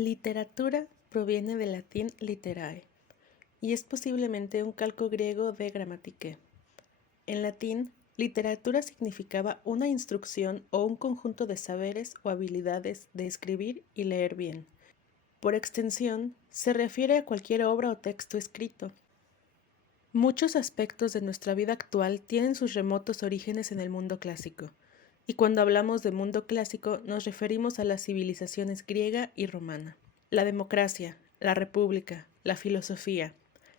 Literatura proviene del latín literae y es posiblemente un calco griego de grammaticae. En latín, literatura significaba una instrucción o un conjunto de saberes o habilidades de escribir y leer bien. Por extensión, se refiere a cualquier obra o texto escrito. Muchos aspectos de nuestra vida actual tienen sus remotos orígenes en el mundo clásico, y cuando hablamos de mundo clásico nos referimos a las civilizaciones griega y romana. La democracia, la república, la filosofía,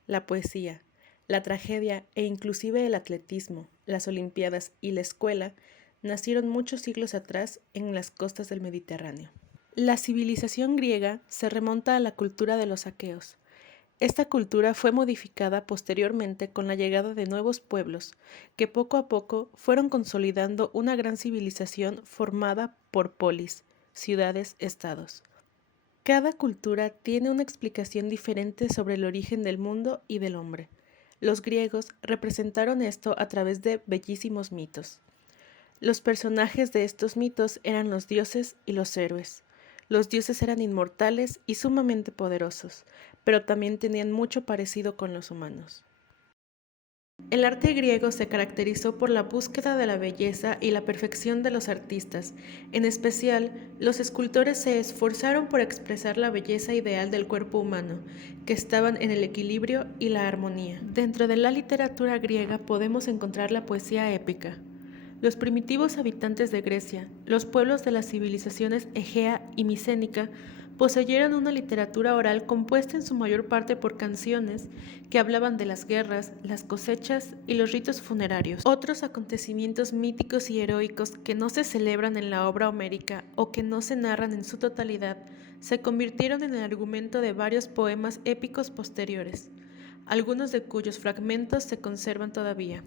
la poesía, la tragedia e inclusive el atletismo, las olimpiadas y la escuela nacieron muchos siglos atrás en las costas del Mediterráneo. La civilización griega se remonta a la cultura de los aqueos. Esta cultura fue modificada posteriormente con la llegada de nuevos pueblos, que poco a poco fueron consolidando una gran civilización formada por polis, ciudades-estados. Cada cultura tiene una explicación diferente sobre el origen del mundo y del hombre. Los griegos representaron esto a través de bellísimos mitos. Los personajes de estos mitos eran los dioses y los héroes. Los dioses eran inmortales y sumamente poderosos, pero también tenían mucho parecido con los humanos. El arte griego se caracterizó por la búsqueda de la belleza y la perfección de los artistas. En especial, los escultores se esforzaron por expresar la belleza ideal del cuerpo humano, que estaban en el equilibrio y la armonía. Dentro de la literatura griega podemos encontrar la poesía épica. Los primitivos habitantes de Grecia, los pueblos de las civilizaciones egea y micénica, poseyeron una literatura oral compuesta en su mayor parte por canciones que hablaban de las guerras, las cosechas y los ritos funerarios. Otros acontecimientos míticos y heroicos que no se celebran en la obra homérica o que no se narran en su totalidad, se convirtieron en el argumento de varios poemas épicos posteriores, algunos de cuyos fragmentos se conservan todavía.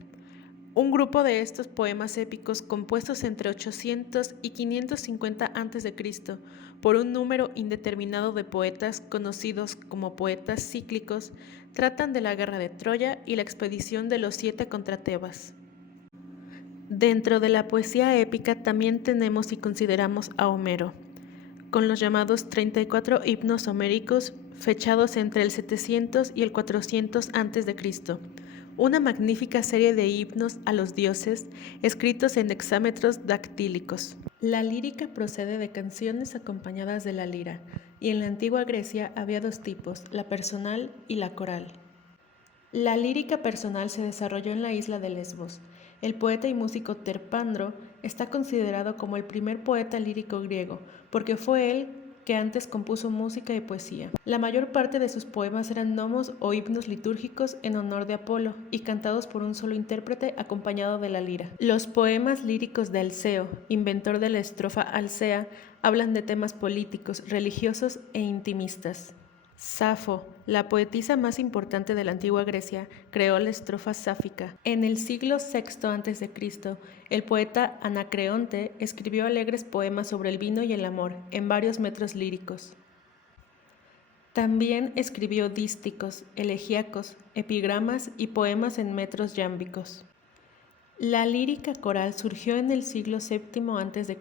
Un grupo de estos poemas épicos compuestos entre 800 y 550 a.C. por un número indeterminado de poetas conocidos como poetas cíclicos tratan de la guerra de Troya y la expedición de los 7 contra Tebas. Dentro de la poesía épica también tenemos y consideramos a Homero, con los llamados 34 himnos homéricos fechados entre el 700 y el 400 a.C., una magnífica serie de himnos a los dioses escritos en hexámetros dactílicos. La lírica procede de canciones acompañadas de la lira, y en la antigua Grecia había dos tipos, la personal y la coral. La lírica personal se desarrolló en la isla de Lesbos. El poeta y músico Terpandro está considerado como el primer poeta lírico griego, porque fue él que antes compuso música y poesía. La mayor parte de sus poemas eran nomos o himnos litúrgicos en honor de Apolo y cantados por un solo intérprete acompañado de la lira. Los poemas líricos de Alceo, inventor de la estrofa alcea, hablan de temas políticos, religiosos e intimistas. Safo, la poetisa más importante de la antigua Grecia, creó la estrofa sáfica. En el siglo VI a.C., el poeta Anacreonte escribió alegres poemas sobre el vino y el amor, en varios metros líricos. También escribió dísticos, elegíacos, epigramas y poemas en metros yámbicos. La lírica coral surgió en el siglo VII a.C.,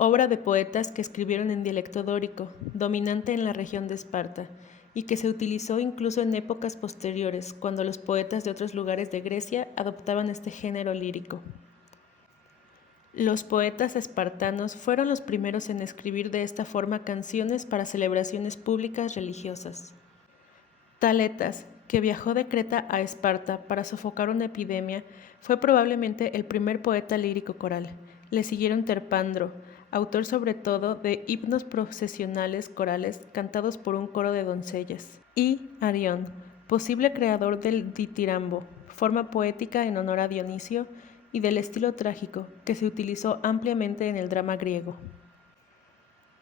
obra de poetas que escribieron en dialecto dórico, dominante en la región de Esparta, y que se utilizó incluso en épocas posteriores, cuando los poetas de otros lugares de Grecia adoptaban este género lírico. Los poetas espartanos fueron los primeros en escribir de esta forma canciones para celebraciones públicas religiosas. Taletas, que viajó de Creta a Esparta para sofocar una epidemia, fue probablemente el primer poeta lírico coral. Le siguieron Terpandro, autor sobre todo de himnos procesionales corales cantados por un coro de doncellas, y Arión, posible creador del ditirambo, forma poética en honor a Dionisio, y del estilo trágico, que se utilizó ampliamente en el drama griego.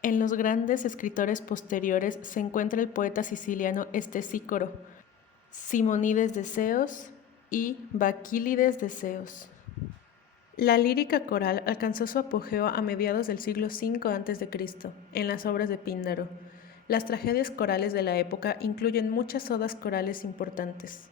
En los grandes escritores posteriores se encuentra el poeta siciliano Estesícoro, Simónides de Ceos y Baquílides de Ceos. La lírica coral alcanzó su apogeo a mediados del siglo V a.C., en las obras de Píndaro. Las tragedias corales de la época incluyen muchas odas corales importantes.